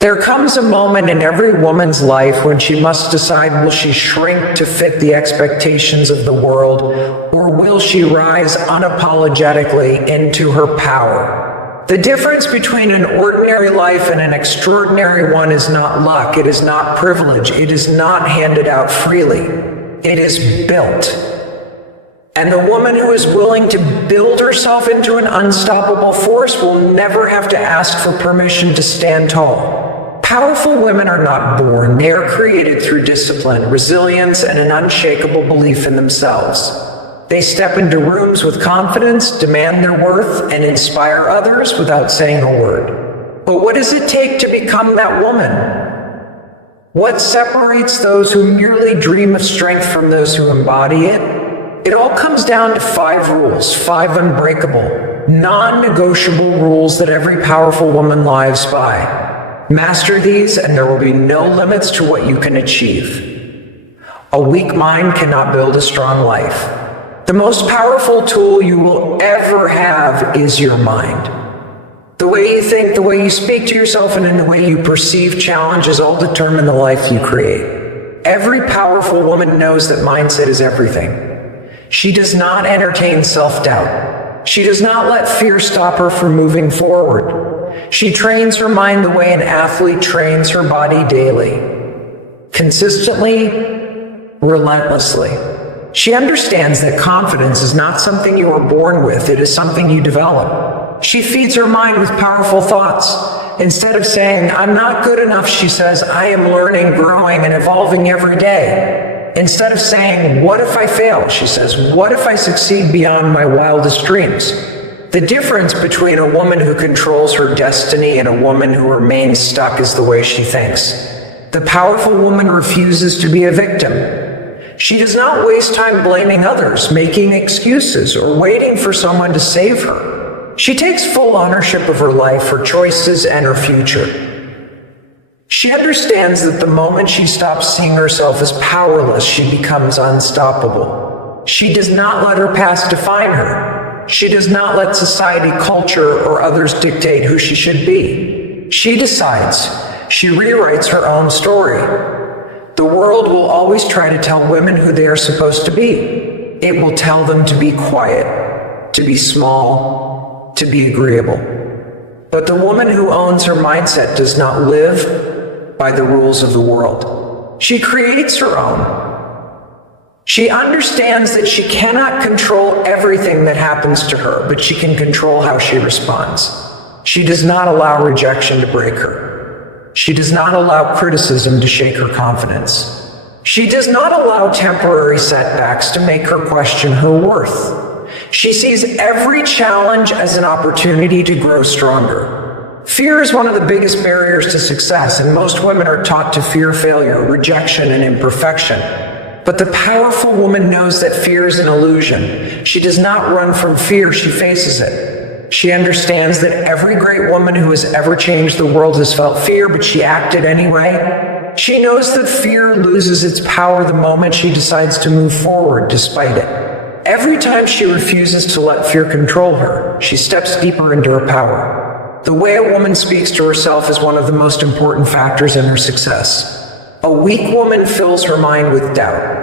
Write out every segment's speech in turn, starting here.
There comes a moment in every woman's life when she must decide, will she shrink to fit the expectations of the world, or will she rise unapologetically into her power? The difference between an ordinary life and an extraordinary one is not luck, it is not privilege, it is not handed out freely. It is built. And the woman who is willing to build herself into an unstoppable force will never have to ask for permission to stand tall. Powerful women are not born, they are created through discipline, resilience, and an unshakable belief in themselves. They step into rooms with confidence, demand their worth, and inspire others without saying a word. But what does it take to become that woman? What separates those who merely dream of strength from those who embody it? It all comes down to 5 rules, 5 unbreakable, non-negotiable rules that every powerful woman lives by. Master these, and there will be no limits to what you can achieve. A weak mind cannot build a strong life. The most powerful tool you will ever have is your mind. The way you think, the way you speak to yourself, and in the way you perceive challenges all determine the life you create. Every powerful woman knows that mindset is everything. She does not entertain self-doubt. She does not let fear stop her from moving forward. She trains her mind the way an athlete trains her body daily. Consistently, relentlessly. She understands that confidence is not something you are born with, it is something you develop. She feeds her mind with powerful thoughts. Instead of saying, I'm not good enough, she says, I am learning, growing, and evolving every day. Instead of saying, what if I fail? She says, what if I succeed beyond my wildest dreams? The difference between a woman who controls her destiny and a woman who remains stuck is the way she thinks. The powerful woman refuses to be a victim. She does not waste time blaming others, making excuses, or waiting for someone to save her. She takes full ownership of her life, her choices, and her future. She understands that the moment she stops seeing herself as powerless, she becomes unstoppable. She does not let her past define her. She does not let society, culture, or others dictate who she should be. She decides. She rewrites her own story. The world will always try to tell women who they are supposed to be. It will tell them to be quiet, to be small, to be agreeable. But the woman who owns her mindset does not live by the rules of the world. She creates her own. She understands that she cannot control everything that happens to her, but she can control how she responds. She does not allow rejection to break her. She does not allow criticism to shake her confidence. She does not allow temporary setbacks to make her question her worth. She sees every challenge as an opportunity to grow stronger. Fear is one of the biggest barriers to success, and most women are taught to fear failure, rejection, and imperfection. But the powerful woman knows that fear is an illusion. She does not run from fear, she faces it. She understands that every great woman who has ever changed the world has felt fear, but she acted anyway. She knows that fear loses its power the moment she decides to move forward despite it. Every time she refuses to let fear control her, she steps deeper into her power. The way a woman speaks to herself is one of the most important factors in her success. A weak woman fills her mind with doubt.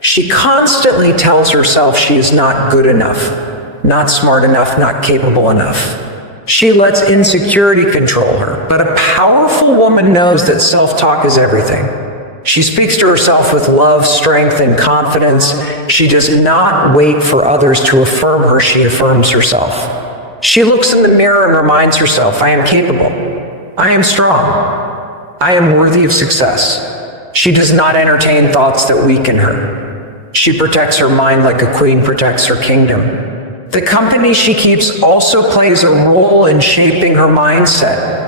She constantly tells herself she is not good enough, not smart enough, not capable enough. She lets insecurity control her, but a powerful woman knows that self-talk is everything. She speaks to herself with love, strength, and confidence. She does not wait for others to affirm her, she affirms herself. She looks in the mirror and reminds herself, I am capable. I am strong. I am worthy of success. She does not entertain thoughts that weaken her. She protects her mind like a queen protects her kingdom. The company she keeps also plays a role in shaping her mindset.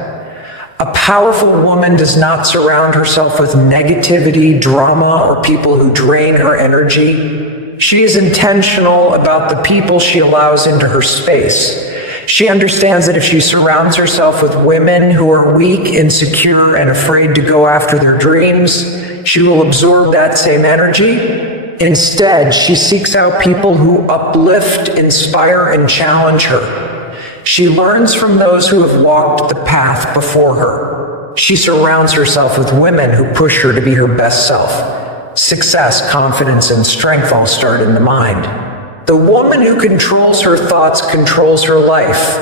A powerful woman does not surround herself with negativity, drama, or people who drain her energy. She is intentional about the people she allows into her space. She understands that if she surrounds herself with women who are weak, insecure, and afraid to go after their dreams, she will absorb that same energy. Instead, she seeks out people who uplift, inspire, and challenge her. She learns from those who have walked the path before her. She surrounds herself with women who push her to be her best self. Success, confidence, and strength all start in the mind. The woman who controls her thoughts controls her life.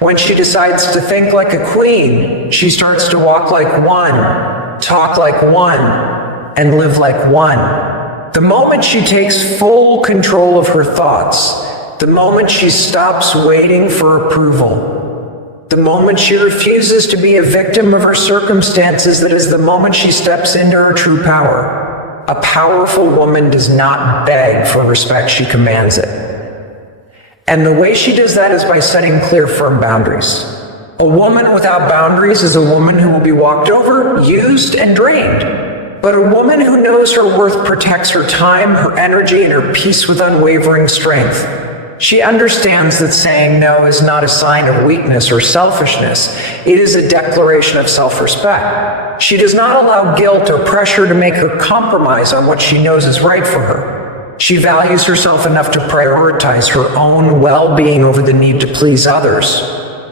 When she decides to think like a queen, she starts to walk like one, talk like one, and live like one. The moment she takes full control of her thoughts, the moment she stops waiting for approval, the moment she refuses to be a victim of her circumstances, that is the moment she steps into her true power. A powerful woman does not beg for respect, she commands it. And the way she does that is by setting clear, firm boundaries. A woman without boundaries is a woman who will be walked over, used, and drained. But a woman who knows her worth protects her time, her energy, and her peace with unwavering strength. She understands that saying no is not a sign of weakness or selfishness. It is a declaration of self-respect. She does not allow guilt or pressure to make her compromise on what she knows is right for her. She values herself enough to prioritize her own well-being over the need to please others.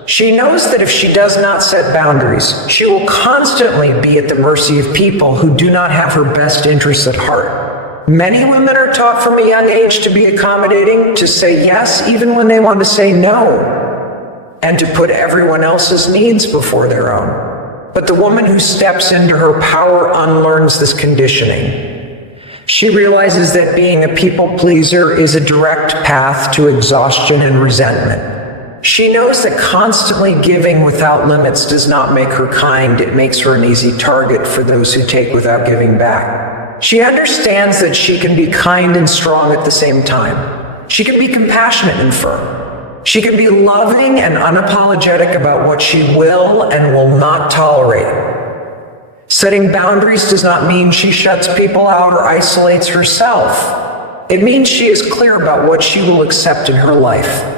She knows that if she does not set boundaries, she will constantly be at the mercy of people who do not have her best interests at heart. Many women are taught from a young age to be accommodating, to say yes even when they want to say no, and to put everyone else's needs before their own. But the woman who steps into her power unlearns this conditioning. She realizes that being a people pleaser is a direct path to exhaustion and resentment. She knows that constantly giving without limits does not make her kind. It makes her an easy target for those who take without giving back. She understands that she can be kind and strong at the same time. She can be compassionate and firm. She can be loving and unapologetic about what she will and will not tolerate. Setting boundaries does not mean she shuts people out or isolates herself. It means she is clear about what she will accept in her life.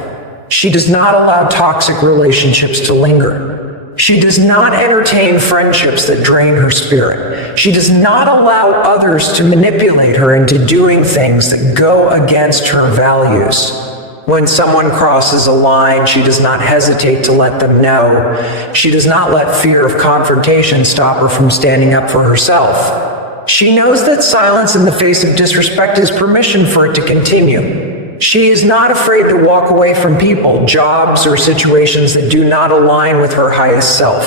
She does not allow toxic relationships to linger. She does not entertain friendships that drain her spirit. She does not allow others to manipulate her into doing things that go against her values. When someone crosses a line, she does not hesitate to let them know. She does not let fear of confrontation stop her from standing up for herself. She knows that silence in the face of disrespect is permission for it to continue. She is not afraid to walk away from people, jobs, or situations that do not align with her highest self.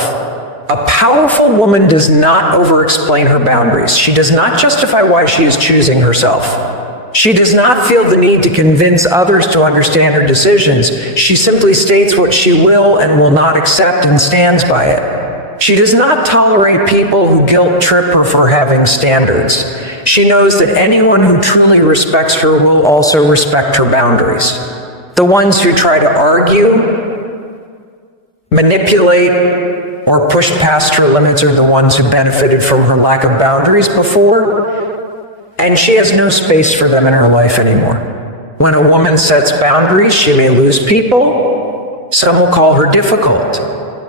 A powerful woman does not over-explain her boundaries. She does not justify why she is choosing herself. She does not feel the need to convince others to understand her decisions. She simply states what she will and will not accept and stands by it. She does not tolerate people who guilt trip her for having standards. She knows that anyone who truly respects her will also respect her boundaries. The ones who try to argue, manipulate, or push past her limits are the ones who benefited from her lack of boundaries before, and she has no space for them in her life anymore. When a woman sets boundaries, she may lose people. Some will call her difficult.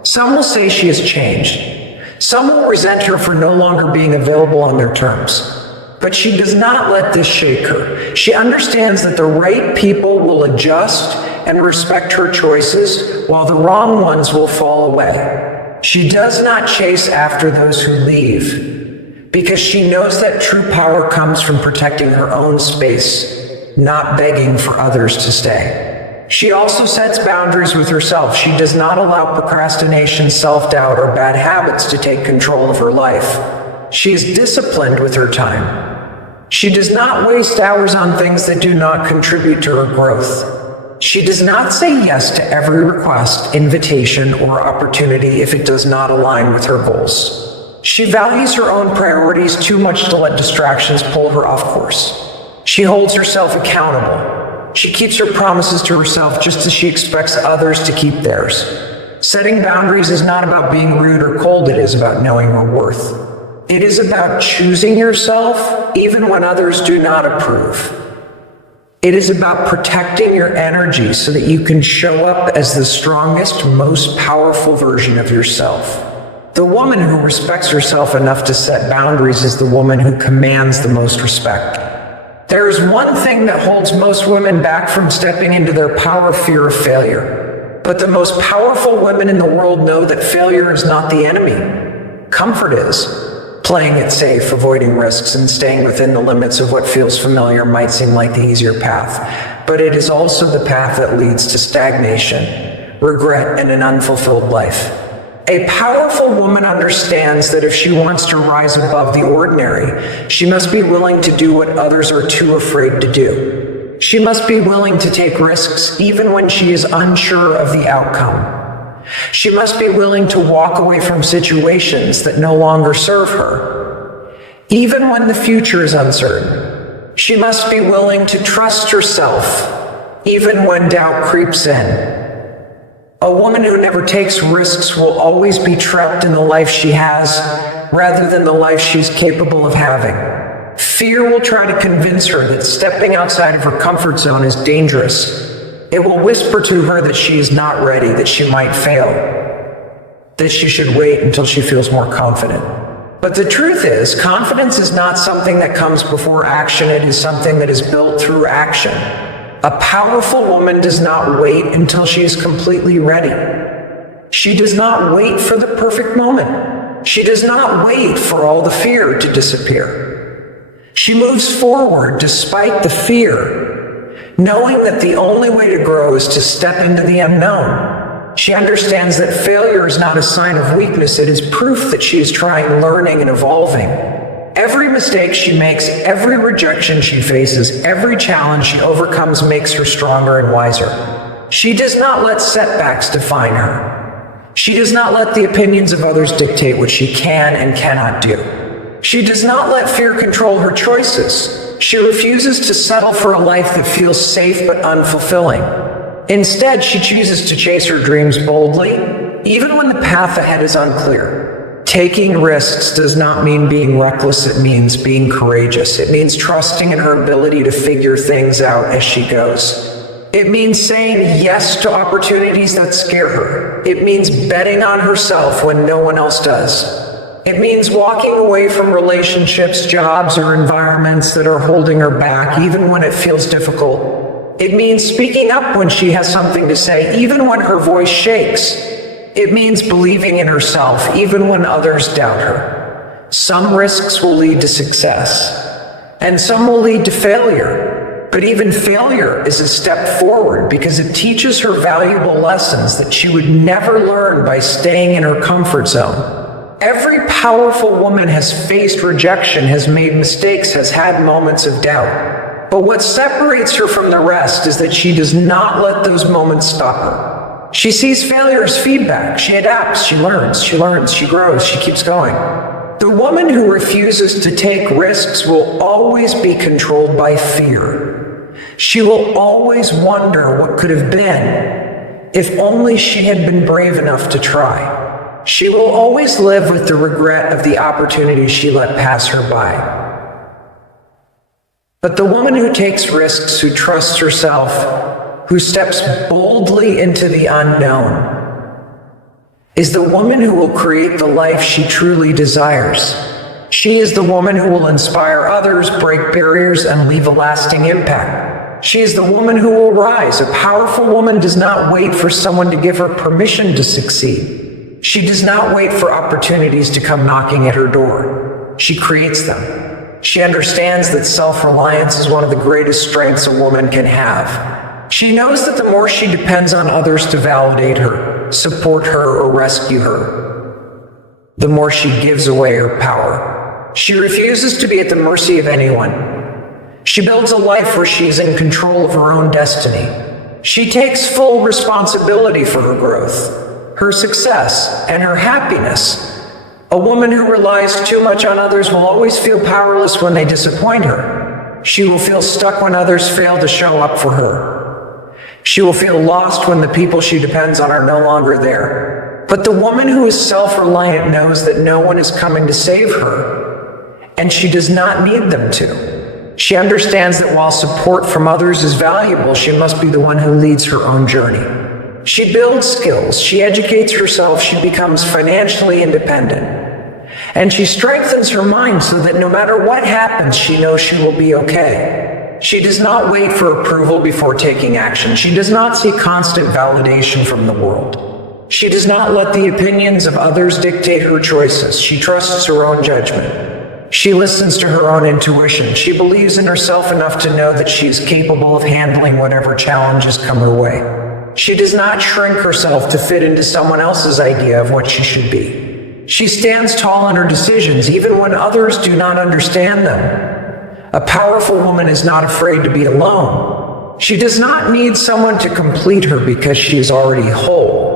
Some will say she has changed. Some will resent her for no longer being available on their terms. But she does not let this shake her. She understands that the right people will adjust and respect her choices, while the wrong ones will fall away. She does not chase after those who leave, because she knows that true power comes from protecting her own space, not begging for others to stay. She also sets boundaries with herself. She does not allow procrastination, self-doubt, or bad habits to take control of her life. She is disciplined with her time. She does not waste hours on things that do not contribute to her growth. She does not say yes to every request, invitation, or opportunity if it does not align with her goals. She values her own priorities too much to let distractions pull her off course. She holds herself accountable. She keeps her promises to herself just as she expects others to keep theirs. Setting boundaries is not about being rude or cold, it is about knowing your worth. It is about choosing yourself even when others do not approve. It is about protecting your energy so that you can show up as the strongest, most powerful version of yourself. The woman who respects herself enough to set boundaries is the woman who commands the most respect. There is one thing that holds most women back from stepping into their power: fear of failure. But the most powerful women in the world know that failure is not the enemy. Comfort is playing it safe, avoiding risks, and staying within the limits of what feels familiar might seem like the easier path. But it is also the path that leads to stagnation, regret, and an unfulfilled life. A powerful woman understands that if she wants to rise above the ordinary, she must be willing to do what others are too afraid to do. She must be willing to take risks even when she is unsure of the outcome. She must be willing to walk away from situations that no longer serve her, even when the future is uncertain. She must be willing to trust herself, even when doubt creeps in. A woman who never takes risks will always be trapped in the life she has, rather than the life she's capable of having. Fear will try to convince her that stepping outside of her comfort zone is dangerous. It will whisper to her that she is not ready, that she might fail, that she should wait until she feels more confident. But the truth is, confidence is not something that comes before action. It is something that is built through action. A powerful woman does not wait until she is completely ready. She does not wait for the perfect moment. She does not wait for all the fear to disappear. She moves forward despite the fear, knowing that the only way to grow is to step into the unknown. She understands that failure is not a sign of weakness, it is proof that she is trying, learning, and evolving. Every mistake she makes, every rejection she faces, every challenge she overcomes makes her stronger and wiser. She does not let setbacks define her. She does not let the opinions of others dictate what she can and cannot do. She does not let fear control her choices. She refuses to settle for a life that feels safe but unfulfilling. Instead, she chooses to chase her dreams boldly, even when the path ahead is unclear. Taking risks does not mean being reckless, it means being courageous. It means trusting in her ability to figure things out as she goes. It means saying yes to opportunities that scare her. It means betting on herself when no one else does. It means walking away from relationships, jobs, or environments that are holding her back, even when it feels difficult. It means speaking up when she has something to say, even when her voice shakes. It means believing in herself, even when others doubt her. Some risks will lead to success, and some will lead to failure. But even failure is a step forward because it teaches her valuable lessons that she would never learn by staying in her comfort zone. Every powerful woman has faced rejection, has made mistakes, has had moments of doubt. But what separates her from the rest is that she does not let those moments stop her. She sees failure as feedback. She adapts, she learns, she grows, she keeps going. The woman who refuses to take risks will always be controlled by fear. She will always wonder what could have been if only she had been brave enough to try. She will always live with the regret of the opportunities she let pass her by. But the woman who takes risks, who trusts herself, who steps boldly into the unknown, is the woman who will create the life she truly desires. She is the woman who will inspire others, break barriers, and leave a lasting impact. She is the woman who will rise. A powerful woman does not wait for someone to give her permission to succeed. She does not wait for opportunities to come knocking at her door. She creates them. She understands that self-reliance is one of the greatest strengths a woman can have. She knows that the more she depends on others to validate her, support her, or rescue her, the more she gives away her power. She refuses to be at the mercy of anyone. She builds a life where she is in control of her own destiny. She takes full responsibility for her growth, her success, and her happiness. A woman who relies too much on others will always feel powerless when they disappoint her. She will feel stuck when others fail to show up for her. She will feel lost when the people she depends on are no longer there. But the woman who is self-reliant knows that no one is coming to save her, and she does not need them to. She understands that while support from others is valuable, she must be the one who leads her own journey. She builds skills, she educates herself, she becomes financially independent. And she strengthens her mind so that no matter what happens, she knows she will be okay. She does not wait for approval before taking action. She does not seek constant validation from the world. She does not let the opinions of others dictate her choices. She trusts her own judgment. She listens to her own intuition. She believes in herself enough to know that she is capable of handling whatever challenges come her way. She does not shrink herself to fit into someone else's idea of what she should be. She stands tall in her decisions, even when others do not understand them. A powerful woman is not afraid to be alone. She does not need someone to complete her because she is already whole.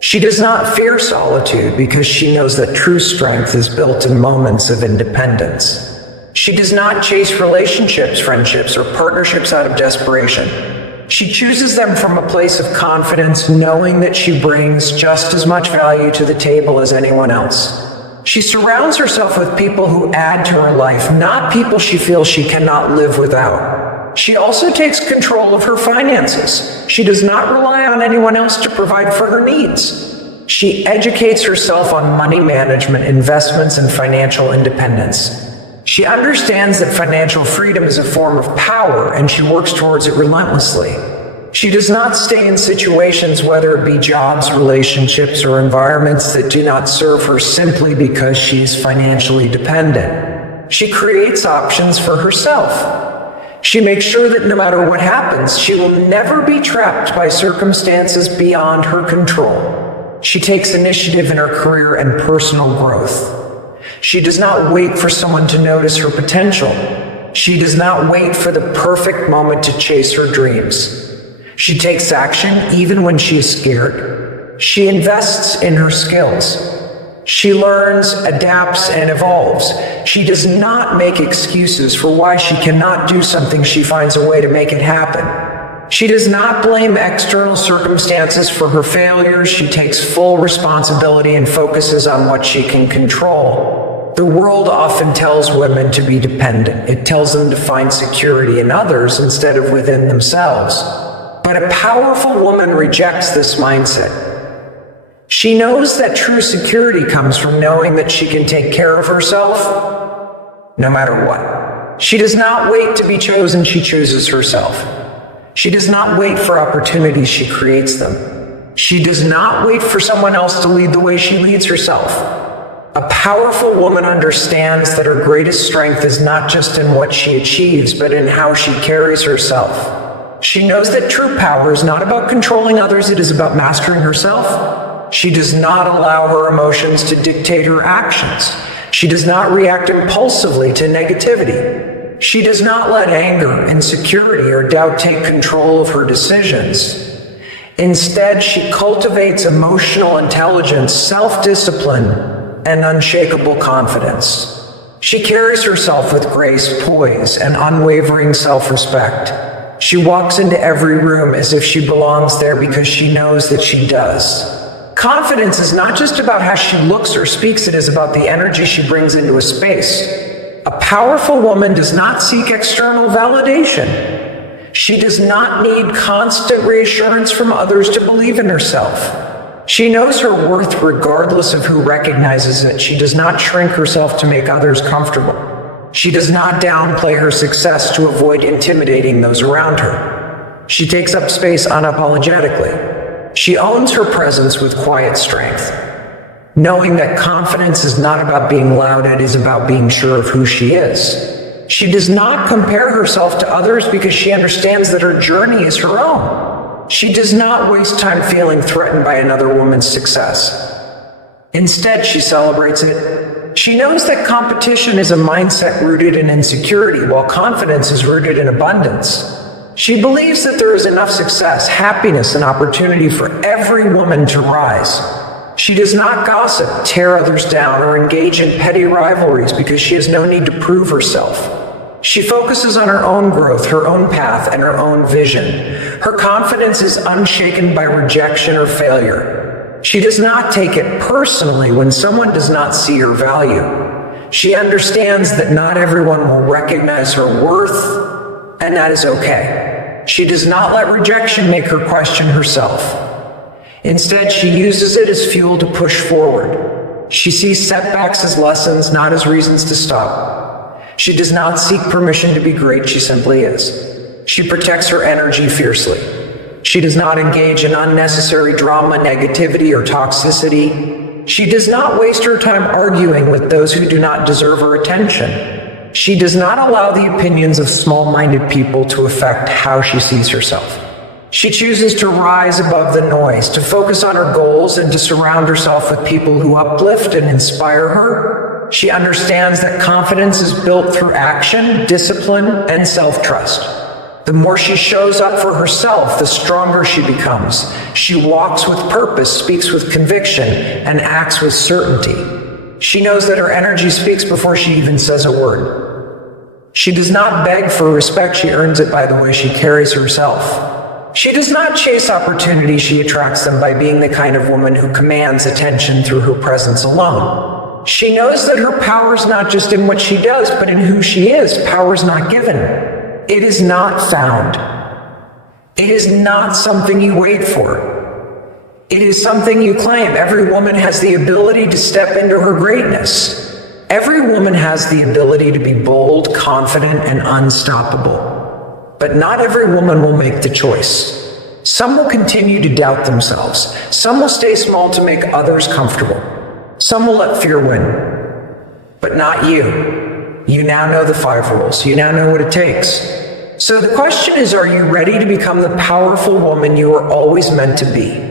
She does not fear solitude because she knows that true strength is built in moments of independence. She does not chase relationships, friendships, or partnerships out of desperation. She chooses them from a place of confidence, knowing that she brings just as much value to the table as anyone else. She surrounds herself with people who add to her life, not people she feels she cannot live without. She also takes control of her finances. She does not rely on anyone else to provide for her needs. She educates herself on money management, investments, and financial independence. She understands that financial freedom is a form of power, and she works towards it relentlessly. She does not stay in situations, whether it be jobs, relationships, or environments that do not serve her simply because she is financially dependent. She creates options for herself. She makes sure that no matter what happens, she will never be trapped by circumstances beyond her control. She takes initiative in her career and personal growth. She does not wait for someone to notice her potential. She does not wait for the perfect moment to chase her dreams. She takes action even when she is scared. She invests in her skills. She learns, adapts, and evolves. She does not make excuses for why she cannot do something. She finds a way to make it happen. She does not blame external circumstances for her failures. She takes full responsibility and focuses on what she can control. The world often tells women to be dependent. It tells them to find security in others instead of within themselves. But a powerful woman rejects this mindset. She knows that true security comes from knowing that she can take care of herself no matter what. She does not wait to be chosen. She chooses herself. She does not wait for opportunities. She creates them. She does not wait for someone else to lead the way. She leads herself. A powerful woman understands that her greatest strength is not just in what she achieves, but in how she carries herself. She knows that true power is not about controlling others, it is about mastering herself. She does not allow her emotions to dictate her actions. She does not react impulsively to negativity. She does not let anger, insecurity, or doubt take control of her decisions. Instead, she cultivates emotional intelligence, self-discipline, and unshakable confidence. She carries herself with grace, poise, and unwavering self-respect. She walks into every room as if she belongs there because she knows that she does. Confidence is not just about how she looks or speaks, it is about the energy she brings into a space. A powerful woman does not seek external validation. She does not need constant reassurance from others to believe in herself. She knows her worth regardless of who recognizes it. She does not shrink herself to make others comfortable. She does not downplay her success to avoid intimidating those around her. She takes up space unapologetically. She owns her presence with quiet strength, knowing that confidence is not about being loud, it is about being sure of who she is. She does not compare herself to others because she understands that her journey is her own. She does not waste time feeling threatened by another woman's success. Instead, she celebrates it. She knows that competition is a mindset rooted in insecurity, while confidence is rooted in abundance. She believes that there is enough success, happiness, and opportunity for every woman to rise. She does not gossip, tear others down, or engage in petty rivalries because she has no need to prove herself. She focuses on her own growth, her own path, and her own vision. Her confidence is unshaken by rejection or failure. She does not take it personally when someone does not see her value. She understands that not everyone will recognize her worth, and that is okay. She does not let rejection make her question herself. Instead, she uses it as fuel to push forward. She sees setbacks as lessons, not as reasons to stop. She does not seek permission to be great, she simply is. She protects her energy fiercely. She does not engage in unnecessary drama, negativity, or toxicity. She does not waste her time arguing with those who do not deserve her attention. She does not allow the opinions of small-minded people to affect how she sees herself. She chooses to rise above the noise, to focus on her goals, and to surround herself with people who uplift and inspire her. She understands that confidence is built through action, discipline, and self-trust. The more she shows up for herself, the stronger she becomes. She walks with purpose, speaks with conviction, and acts with certainty. She knows that her energy speaks before she even says a word. She does not beg for respect, she earns it by the way she carries herself. She does not chase opportunities, she attracts them by being the kind of woman who commands attention through her presence alone. She knows that her power is not just in what she does, but in who she is. Power is not given. It is not found. It is not something you wait for. It is something you claim. Every woman has the ability to step into her greatness. Every woman has the ability to be bold, confident, and unstoppable. But not every woman will make the choice. Some will continue to doubt themselves. Some will stay small to make others comfortable. Some will let fear win. But not you. You now know the 5 rules. You now know what it takes. So the question is, are you ready to become the powerful woman you were always meant to be?